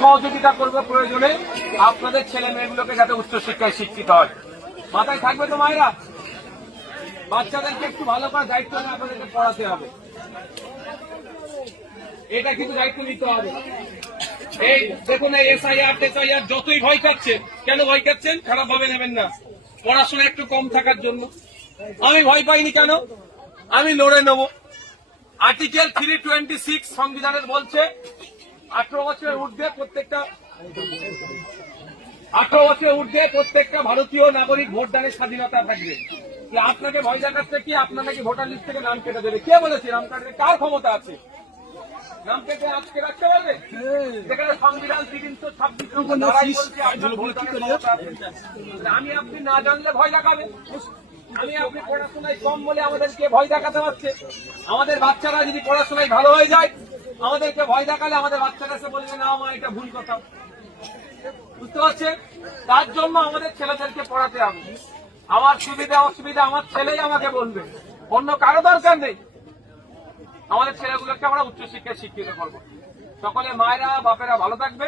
সহযোগিতা করব প্রয়োজনে আপনাদের ছেলে মেয়েগুলোকে যাতে উচ্চশিক্ষায় শিক্ষিত হয়। মাথায় থাকবে তো মায়েরা? বাচ্চাদেরকে একটু ভালো করে দায়িত্ব নিয়ে আপনাদেরকে পড়াতে হবে, এটা কিন্তু দায়িত্ব নিতে হবে। এই দেখুন, এই এসআইআর টেসআইআর যতই ভয় খাচ্ছেন, কেন ভয় খাচ্ছেন? খারাপ ভাবে নেবেন না, পড়াশোনা একটু কম থাকার জন্য। আমি ভয় পাইনি কেন? আমি লড়ে নেব। আর্টিকেল 326 সংবিধানের বলছে 18 বছরের ঊর্ধ্বে প্রত্যেকটা ভারতীয় নাগরিক ভোটদানের স্বাধীনতা থাকবে। আপনাকে ভয় দেখাচ্ছে কি? আপনার নাকি ভোটার লিস্ট থেকে নাম কেটে দেবে। কে বলেছে নাম কাটবে? কার ক্ষমতা আছে? নাম কেটে আজকে রাখতে পারবে? যেখানে সংবিধান 326 আমি আপনি না জানলে ভয় দেখাবে। আমি আপনি পড়াশোনায় কম বলে আমাদেরকে ভয় দেখাতে পারছে। আমাদের বাচ্চারা যদি পড়াশোনায় ভালো হয়ে যায়, আমাদেরকে ভয় দেখালে আমাদের বাচ্চারা এসে বলবে না মা এটা ভুল কথা। বুঝতে পারছেন? তার জন্য আমাদের ছেলেদেরকে পড়াতে হবে। আমার সুবিধা অসুবিধা আমার ছেলেই আমাকে বলবে, অন্য কারো দরকার নেই। আমাদের ছেলেগুলোকে আমরা উচ্চশিক্ষায় শিক্ষিত করবো। সকলে মায়েরা বাপেরা ভালো থাকবে।